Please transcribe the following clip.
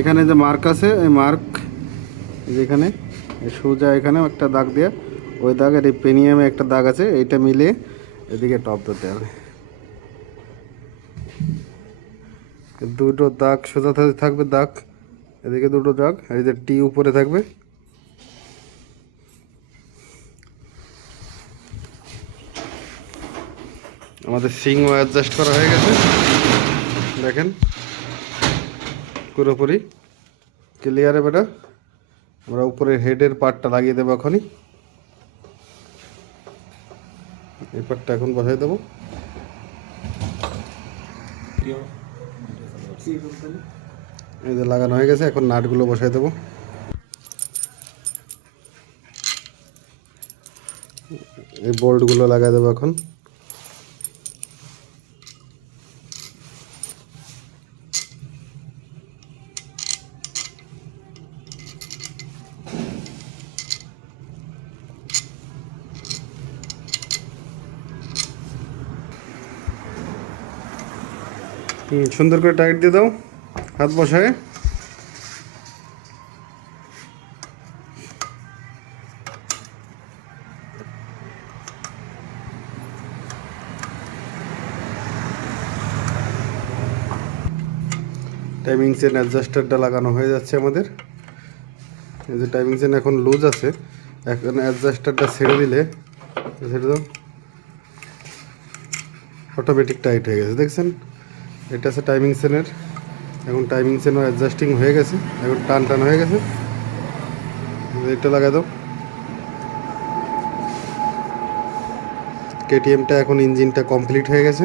এখানে যে মার্ক আছে এই মার্ক যেখানে সোজা এখানেও একটা দাগ দেওয়া, ওই দাগের এই পেনিয়ামে একটা দাগ আছে, এইটা মিলিয়ে এদিকে টপ দিতে হবে। দুটো দাগ সোজা থাকবে, দাগ এদিকে দুটো দাগ, এই যে টি উপরে থাকবে। আমাদের সিংও অ্যাডজাস্ট করা হয়ে গেছে, দেখেন পুরোপুরি ক্লিয়ারে বেটা। আমরা উপরে হেডের পার্টটা লাগিয়ে দেবো এখনই, এই পার্টটা এখন বসাই দেবো। এই যে লাগানো হয়ে গেছে, এখন নাটগুলো বসাই দেবো। এই বোল্টগুলো লাগাই দেবো এখন। সুন্দর করে টাইট দিয়ে দাও হাত বসায়। টাইমিং চেন অ্যাডজাস্টারটা লাগানো হয়ে যাচ্ছে আমাদের। এই যে টাইমিং চেন এখন লুজ আছে, এখন অ্যাডজাস্টারটা ছেড়ে দিলে, ছেড়ে দাও, অটোমেটিক টাইট হয়ে গেছে, দেখছেন? এটা আছে টাইমিং চেনের। এখন টাইমিং চেনও অ্যাডজাস্টিং হয়ে গেছে, এখন টান টান হয়ে গেছে। এটা লাগাই দাও। কেটিএমটা এখন ইঞ্জিনটা কমপ্লিট হয়ে গেছে।